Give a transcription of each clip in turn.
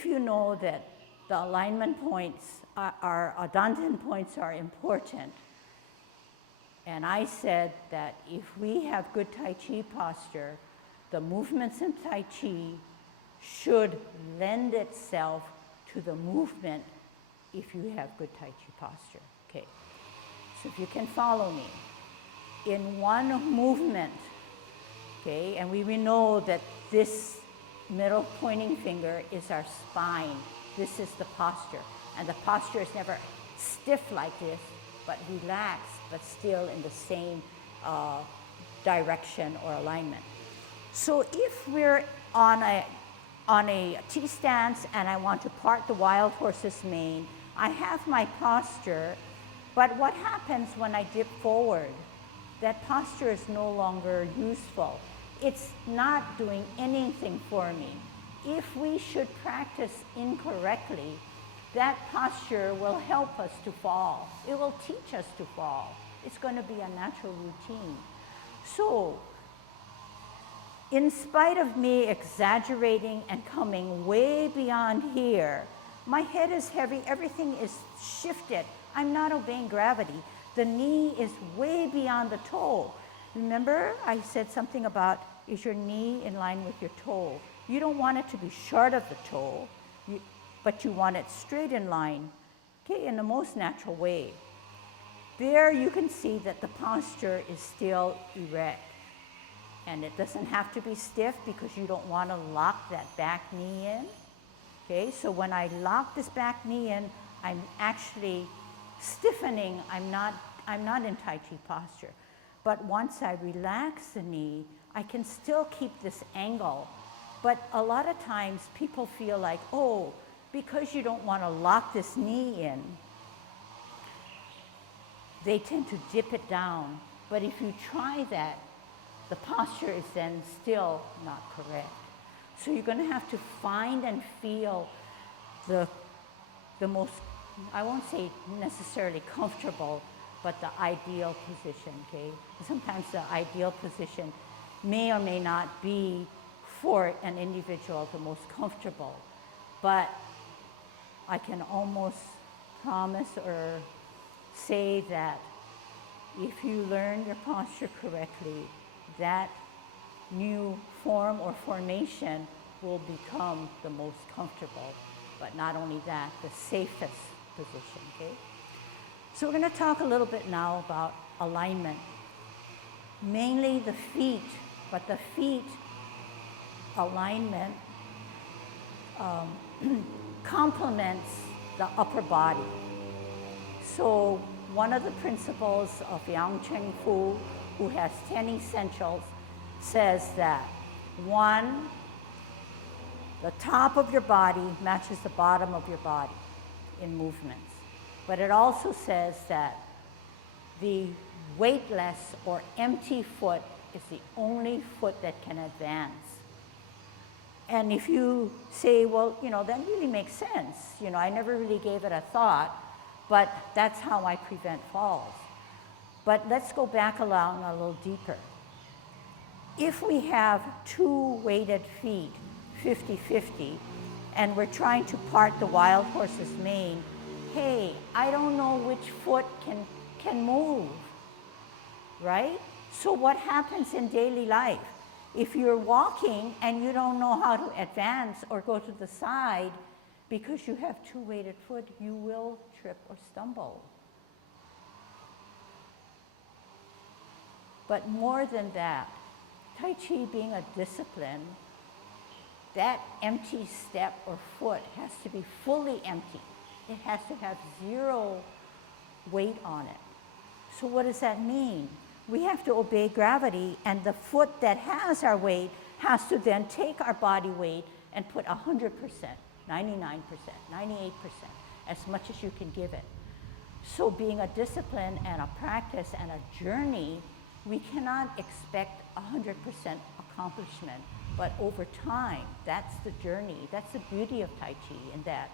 if you know that the alignment points, our dantian points are important, and I said that if we have good Tai Chi posture, the movements in Tai Chi should lend itself to the movement if you have good Tai Chi posture. Okay, so if you can follow me, in one movement, okay, and we know that this middle pointing finger is our spine. This is the posture, and the posture is never stiff like this, but relaxed, but still in the same direction or alignment. So if we're on a T stance and I want to part the wild horse's mane, I have my posture, but what happens when I dip forward? That posture is no longer useful. It's not doing anything for me. If we should practice incorrectly, that posture will help us to fall. It will teach us to fall. It's going to be a natural routine. So, in spite of me exaggerating and coming way beyond here, my head is heavy, everything is shifted. I'm not obeying gravity. The knee is way beyond the toe. Remember, I said something about, is your knee in line with your toe? You don't want it to be short of the toe, but you want it straight in line, okay, in the most natural way. There you can see that the posture is still erect. And it doesn't have to be stiff because you don't want to lock that back knee in. Okay, so when I lock this back knee in, I'm actually stiffening. I'm not in Tai Chi posture. But once I relax the knee, I can still keep this angle. But a lot of times people feel like, oh, because you don't want to lock this knee in, they tend to dip it down. But if you try that, the posture is then still not correct. So you're going to have to find and feel the most, I won't say necessarily comfortable, but the ideal position, okay? Sometimes the ideal position may or may not be for an individual the most comfortable, but I can almost promise or say that if you learn your posture correctly, that new form or formation will become the most comfortable, but not only that, the safest position, okay? So we're going to talk a little bit now about alignment. Mainly the feet, but the feet alignment complements the upper body. So one of the principles of Yang Cheng Fu, who has 10 essentials, says that one, the top of your body matches the bottom of your body in movements. But it also says that the weightless or empty foot is the only foot that can advance. And if you say, well, that really makes sense. I never really gave it a thought, but that's how I prevent falls. But let's go back along a little deeper. If we have two weighted feet, 50-50, and we're trying to part the wild horse's mane, hey, I don't know which foot can move, right? So what happens in daily life? If you're walking and you don't know how to advance or go to the side because you have two weighted foot, you will trip or stumble. But more than that, Tai Chi being a discipline, that empty step or foot has to be fully empty. It has to have zero weight on it. So what does that mean? We have to obey gravity, and the foot that has our weight has to then take our body weight and put 100%, 99%, 98%, as much as you can give it. So being a discipline and a practice and a journey, we cannot expect 100% accomplishment, but over time, that's the journey. That's the beauty of Tai Chi, in that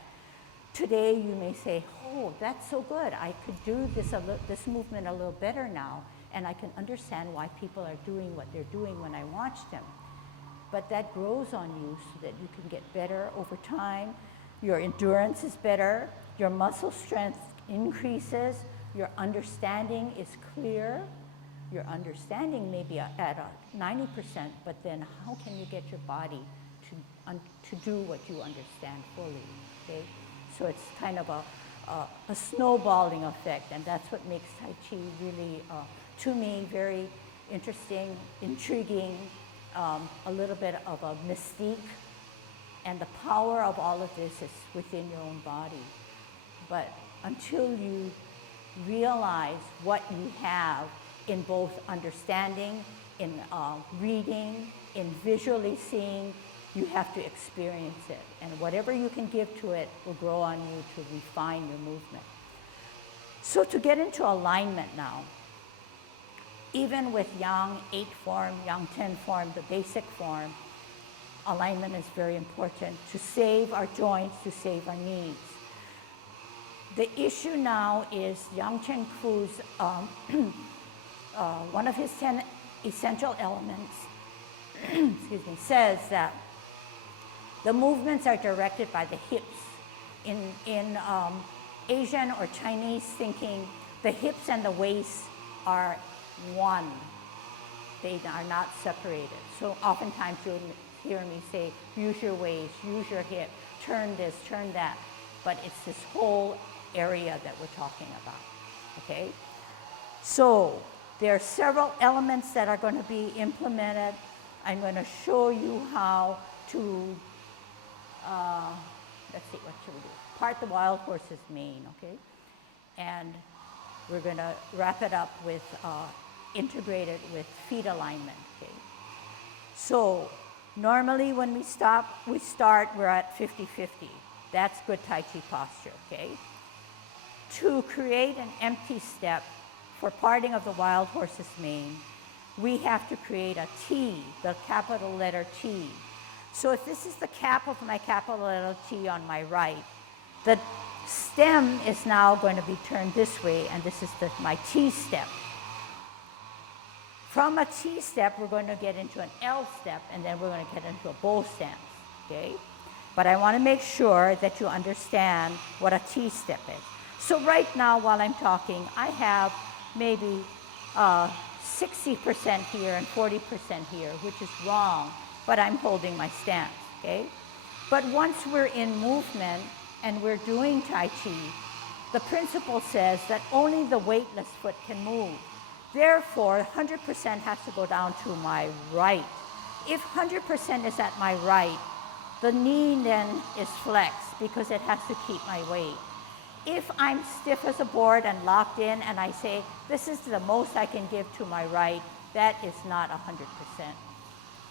today you may say, oh, that's so good. I could do this movement a little better now, and I can understand why people are doing what they're doing when I watch them. But that grows on you so that you can get better over time. your endurance is better, your muscle strength increases, your understanding is clear. Your understanding may be at a 90%, but then how can you get your body to do what you understand fully, okay? So it's kind of a snowballing effect, and that's what makes Tai Chi really, to me, very interesting, intriguing, a little bit of a mystique, and the power of all of this is within your own body. But until you realize what you have in both understanding, in reading, in visually seeing, you have to experience it. And whatever you can give to it will grow on you to refine your movement. So to get into alignment now, even with Yang 8 form, Yang 10 form, the basic form, alignment is very important to save our joints, to save our knees. The issue now is Yang Chen Ku's, one of his 10 essential elements, excuse me, says that the movements are directed by the hips. In Asian or Chinese thinking, the hips and the waist are one. They are not separated. So oftentimes you'll hear me say, use your waist, use your hip, turn this, turn that. But it's this whole area that we're talking about, okay? So there are several elements that are going to be implemented. I'm going to show you how to, let's see, what should we do? Part the wild horse's mane, okay? And we're going to wrap it up with, integrated with feet alignment, okay? So normally when we start, we're at 50-50. That's good Tai Chi posture, okay? To create an empty step for parting of the wild horse's mane, we have to create a T, the capital letter T. So if this is the cap of my capital letter T on my right, the stem is now going to be turned this way, and this is my T step. From a T step, we're going to get into an L step, and then we're going to get into a bow stance, okay? But I want to make sure that you understand what a T step is. So right now, while I'm talking, I have maybe 60% here and 40% here, which is wrong, but I'm holding my stance, okay? But once we're in movement and we're doing Tai Chi, the principle says that only the weightless foot can move. Therefore, 100% has to go down to my right. If 100% is at my right, the knee then is flexed because it has to keep my weight. If I'm stiff as a board and locked in and I say, this is the most I can give to my right, that is not 100%.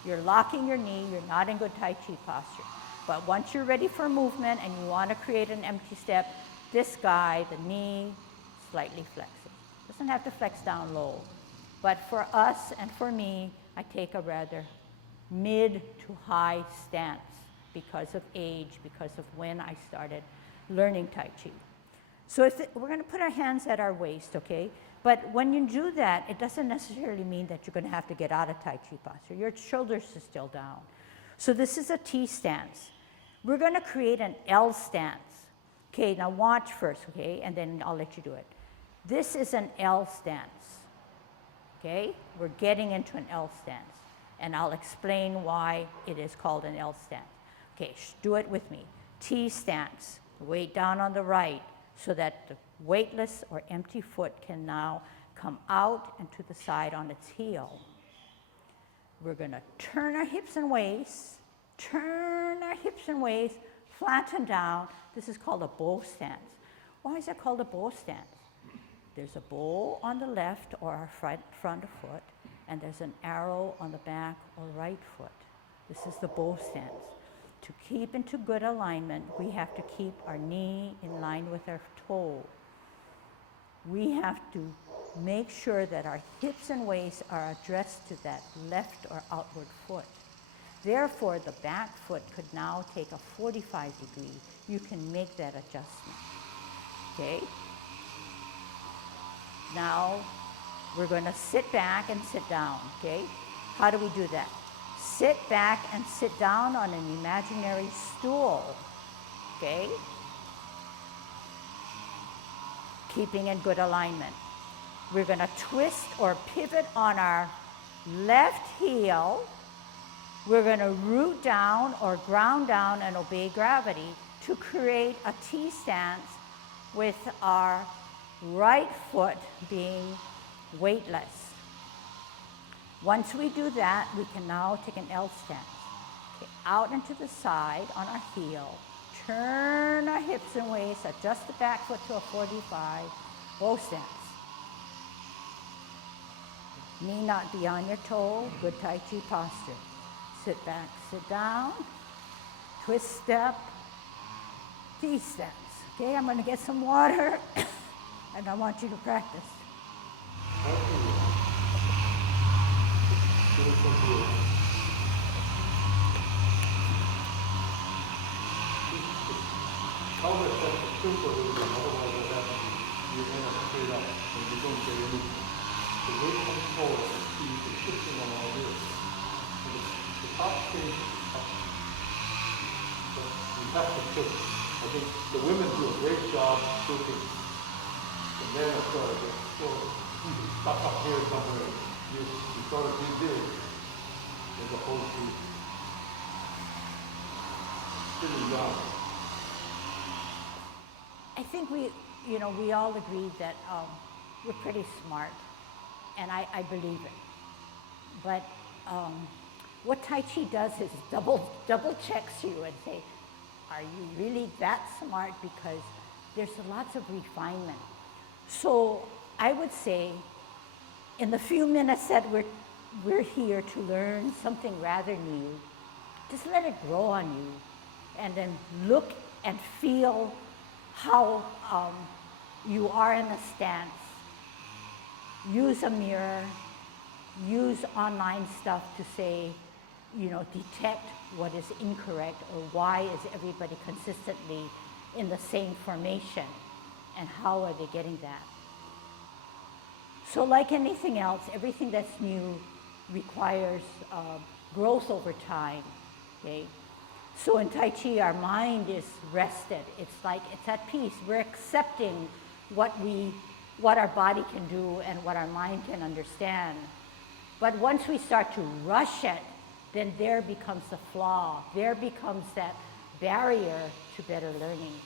You're locking your knee, you're not in good Tai Chi posture. But once you're ready for movement and you want to create an empty step, this guy, the knee, slightly flexes. Doesn't have to flex down low. But for us and for me, I take a rather mid to high stance because of age, because of when I started learning Tai Chi. So we're going to put our hands at our waist, okay? But when you do that, it doesn't necessarily mean that you're going to have to get out of Tai Chi posture. Your shoulders are still down. So this is a T stance. We're going to create an L stance. Okay, now watch first, okay? And then I'll let you do it. This is an L stance, okay? We're getting into an L stance. And I'll explain why it is called an L stance. Okay, do it with me. T stance, weight down on the right so that the weightless or empty foot can now come out and to the side on its heel. We're going to turn our hips and waist, flatten down. This is called a bow stance. Why is it called a bow stance? There's a bow on the left or our front foot, and there's an arrow on the back or right foot. This is the bow stance. To keep into good alignment, we have to keep our knee in line with our toe. We have to make sure that our hips and waist are addressed to that left or outward foot. Therefore, the back foot could now take a 45 degree. You can make that adjustment, okay? Now, we're going to sit back and sit down, okay? How do we do that? Sit back and sit down on an imaginary stool. okay? Keeping in good alignment. We're gonna twist or pivot on our left heel. We're gonna root down or ground down and obey gravity to create a T stance with our right foot being weightless. Once we do that, we can now take an L stance. Okay, out and to the side on our heel. Turn our hips and waist, adjust the back foot to a 45, bow stance. Knee not beyond your toe, good Tai Chi posture. Sit back, sit down, twist step, T stance. Okay, I'm gonna get some water and I want you to practice. The weight control is shifting on all this. So the top thing, you have to tilt. I think the women do a great job tilting. The men are sort of just still stuck up here somewhere. You sort of do this as opposed to sitting down. I think we all agreed that we're pretty smart, and I believe it. But what Tai Chi does is double checks you and say, are you really that smart? Because there's lots of refinement. So I would say, in the few minutes that we're here to learn something rather new, just let it grow on you, and then look and feel how you are in a stance. Use a mirror, use online stuff to say, detect what is incorrect or why is everybody consistently in the same formation and how are they getting that. So like anything else, everything that's new requires growth over time, okay? So in Tai Chi, our mind is rested. It's like it's at peace. We're accepting what our body can do and what our mind can understand. But once we start to rush it, then there becomes the flaw. There becomes that barrier to better learning.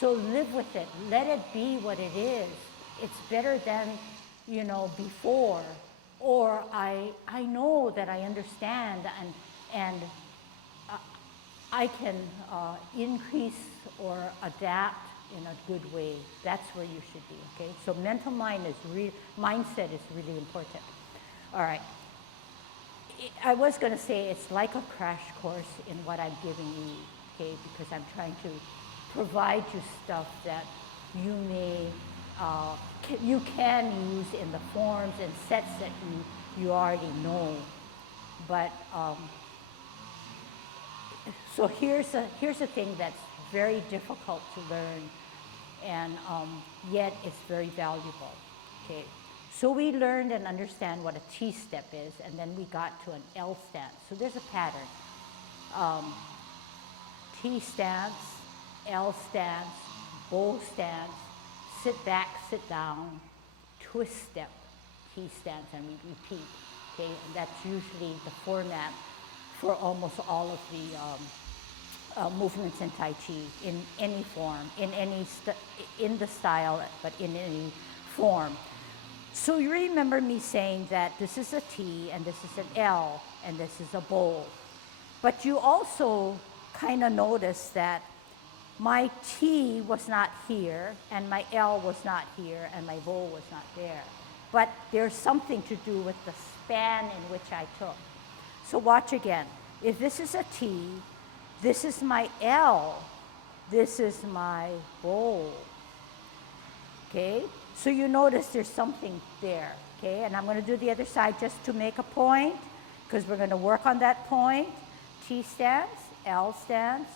So live with it. Let it be what it is. It's better than, before. Or I know that I understand and I can increase or adapt in a good way. That's where you should be, okay? So mindset is really important. All right. I was going to say it's like a crash course in what I'm giving you, okay? Because I'm trying to provide you stuff that you can use in the forms and sets that you already know. But so here's a thing that's very difficult to learn, and yet it's very valuable. Okay, so we learned and understand what a T step is, and then we got to an L stance. So there's a pattern: T stance, L stance, bow stance, sit back, sit down, twist step, T stance, and we repeat. Okay, and that's usually the format for almost all of the movements in Tai Chi in any form, in the style, but in any form. So you remember me saying that this is a T and this is an L and this is a bow. But you also kind of noticed that my T was not here and my L was not here and my bow was not there. But there's something to do with the span in which I took. So watch again. If this is a T, this is my L, this is my bow. Okay? So you notice there's something there. Okay? And I'm going to do the other side just to make a point, because we're going to work on that point. T stance, L stance,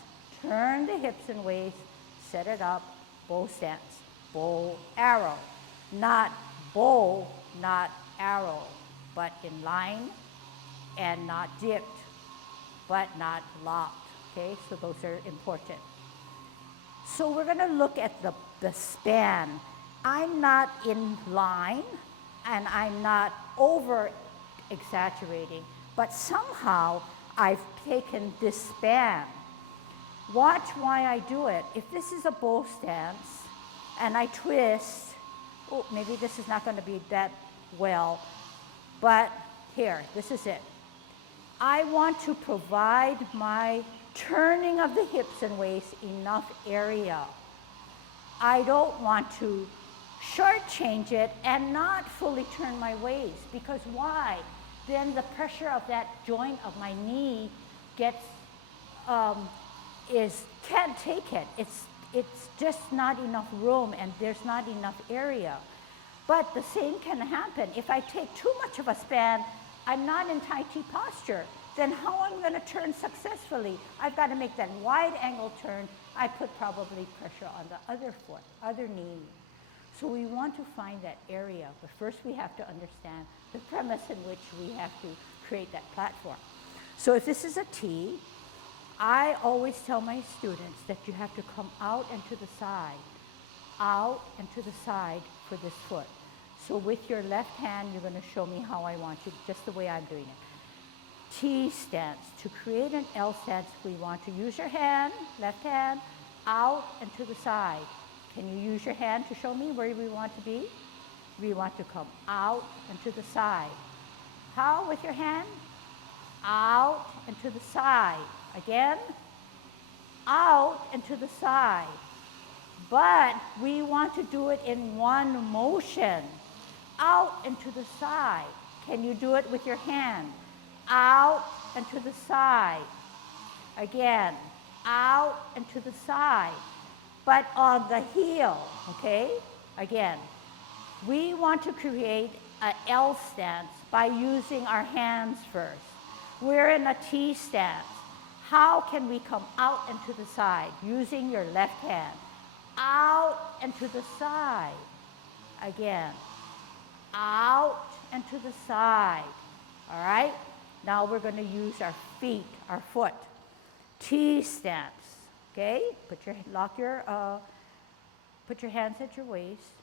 turn the hips and waist, set it up, bow stance, bow, arrow. Not bow, not arrow, but in line and not dipped, but not locked. Okay, so those are important. So we're going to look at the span. I'm not in line and I'm not over exaggerating, but somehow I've taken this span. Watch why I do it. If this is a bow stance and I twist, oh, maybe this is not going to be that well, but here, this is it. I want to provide my turning of the hips and waist enough area. I don't want to shortchange it and not fully turn my waist, because why? Then the pressure of that joint of my knee gets can't take it. It's just not enough room and there's not enough area. But the same can happen. If I take too much of a span, I'm not in Tai Chi posture. Then how am I going to turn successfully? I've got to make that wide angle turn. I put probably pressure on the other foot, other knee. So we want to find that area, but first we have to understand the premise in which we have to create that platform. So if this is a T, I always tell my students that you have to come out and to the side, out and to the side for this foot. So with your left hand, you're going to show me how I want you, just the way I'm doing it. T stance. To create an L stance, we want to use your hand, left hand, out and to the side. Can you use your hand to show me where we want to be? We want to come out and to the side. How with your hand? Out and to the side. Again, out and to the side. But we want to do it in one motion. Out and to the side. Can you do it with your hand? Out and to the side. Again, out and to the side. But on the heel, okay? Again, we want to create an L stance by using our hands first. We're in a T stance. How can we come out and to the side? Using your left hand. Out and to the side. Again, out and to the side. All right? Now we're going to use our feet, our foot. T stance. Okay? Put your hands at your waist.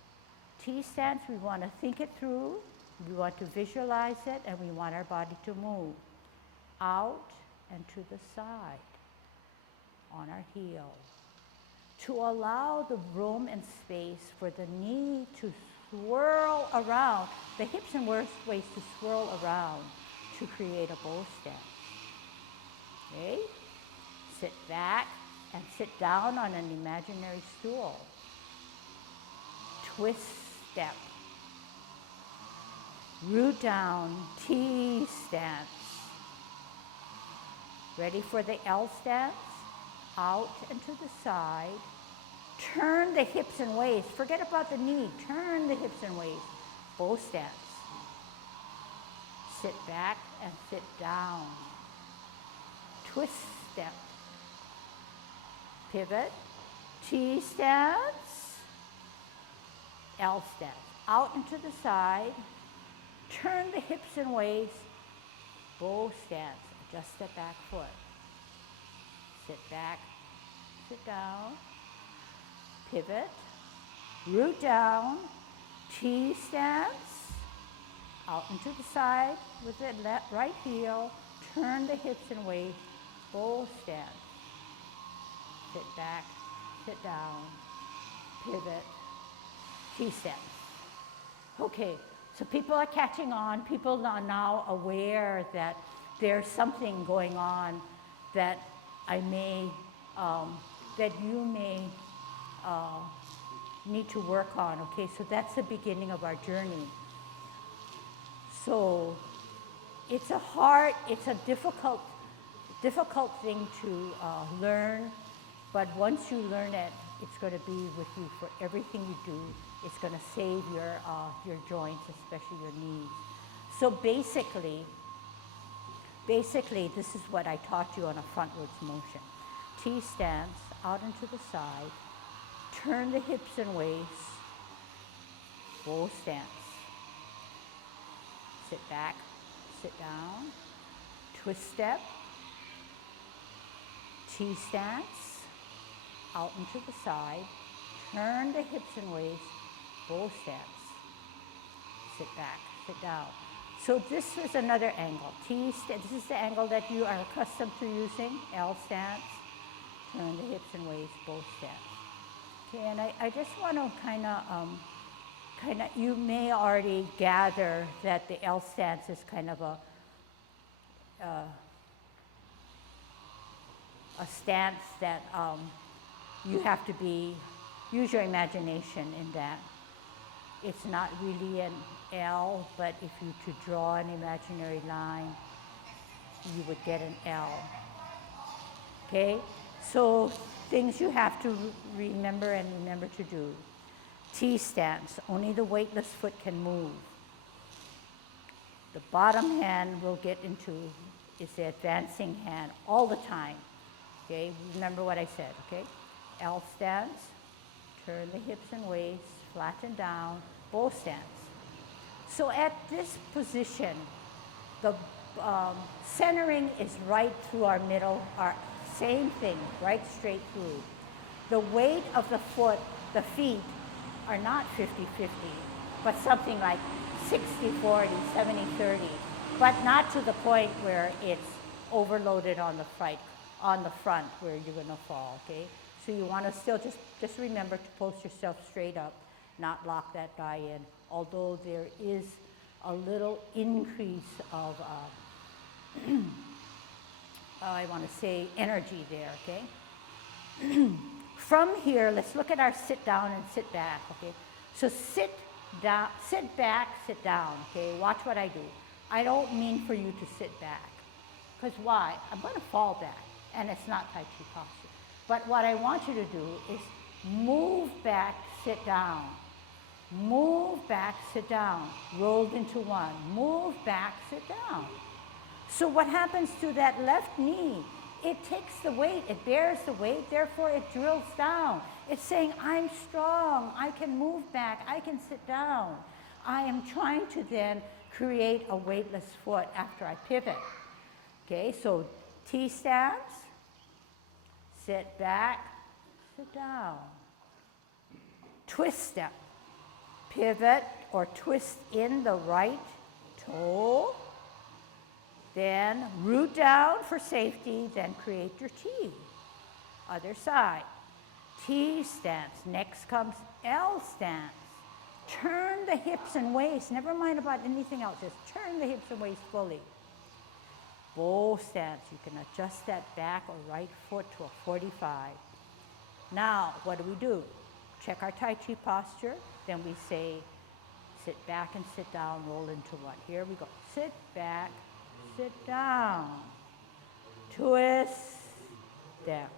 T stance, we want to think it through. We want to visualize it, and we want our body to move out and to the side on our heel. To allow the room and space for the knee to swirl around, the hips and waist to swirl around to create a bow stance. Okay? Sit back and sit down on an imaginary stool. Twist step. Root down, T stance. Ready for the L stance? Out and to the side. Turn the hips and waist. Forget about the knee. Turn the hips and waist. Bow stance. Sit back and sit down. Twist step. Pivot. T stance. L stance. Out and to the side. Turn the hips and waist. Bow stance. Adjust the back foot. Sit back. Sit down. Pivot. Root down. T stance. Out and to the side with the right heel. Turn the hips and waist. Bow stance. Sit back. Sit down. Pivot. T stance. Okay, so people are catching on. People are now aware that there's something going on that that you may need to work on. Okay, so that's the beginning of our journey. So it's a difficult thing to learn, but once you learn it, it's going to be with you for everything you do. It's going to save your joints, especially your knees. So basically, this is what I taught you on a frontwards motion. T stance, out and to the side. Turn the hips and waist. Bow stance. Sit back, sit down. Twist step. T stance. out into the side, turn the hips and waist, bow stance. Sit back, sit down. So this is another angle. This is the angle that you are accustomed to using, L stance. Turn the hips and waist, bow stance. Okay, and I just want to kind of, you may already gather that the L stance is kind of a stance that you have to use your imagination in that. It's not really an L, but if you to draw an imaginary line, you would get an L. Okay? So things you have to remember to do. T stance, only the weightless foot can move. The bottom hand will get into is the advancing hand all the time. Okay, remember what I said, okay? L stance, turn the hips and waist, flatten down, bow stance. So at this position, the centering is right through our middle, our same thing, right straight through. The weight of the foot, the feet, are not 50-50, but something like 60-40, 70-30, but not to the point where it's overloaded on the front where you're gonna fall, okay? So you wanna still just remember to post yourself straight up, not lock that guy in, although there is a little increase of, I wanna say energy there, okay? From here, let's look at our sit down and sit back, okay? So sit down, sit back, sit down, okay? Watch what I do. I don't mean for you to sit back, because why? I'm gonna fall back, and it's not Tai Chi posture. But what I want you to do is move back, sit down. Move back, sit down. Rolled into one. Move back, sit down. So what happens to that left knee? It takes the weight, it bears the weight, therefore it drills down. It's saying, I'm strong, I can move back, I can sit down. I am trying to then create a weightless foot after I pivot. Okay, so T stance, sit back, sit down. Twist step, pivot or twist in the right toe, then root down for safety, then create your T. Other side. T stance. Next comes L stance. Turn the hips and waist. Never mind about anything else. Just turn the hips and waist fully. Bow stance. You can adjust that back or right foot to a 45. Now, what do? Check our Tai Chi posture. Then we say, sit back and sit down, roll into one. Here we go. Sit back, sit down, twist, down,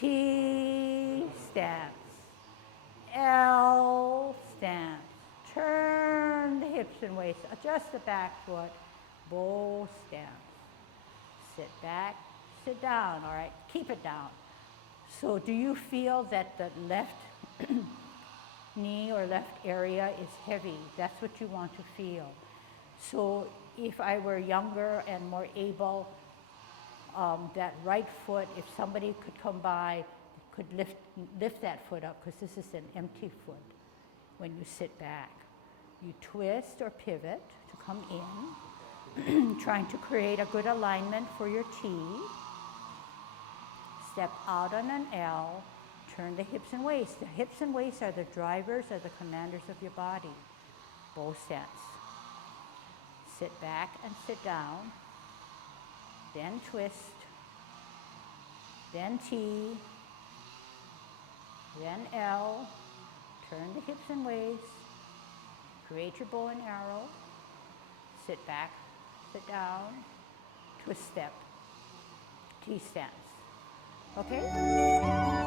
T stance, L stance, turn the hips and waist, adjust the back foot, bow stance, sit back, sit down, all right, keep it down. So do you feel that the left knee or left area is heavy? That's what you want to feel. So if I were younger and more able, that right foot, if somebody could come by, could lift that foot up, because this is an empty foot when you sit back. You twist or pivot to come in, trying to create a good alignment for your T. Step out on an L, turn the hips and waist. The hips and waist are the drivers, are the commanders of your body. Bow stance. Sit back and sit down, then twist, then T, then L, turn the hips and waist, create your bow and arrow, sit back, sit down, twist step, T stance. Okay?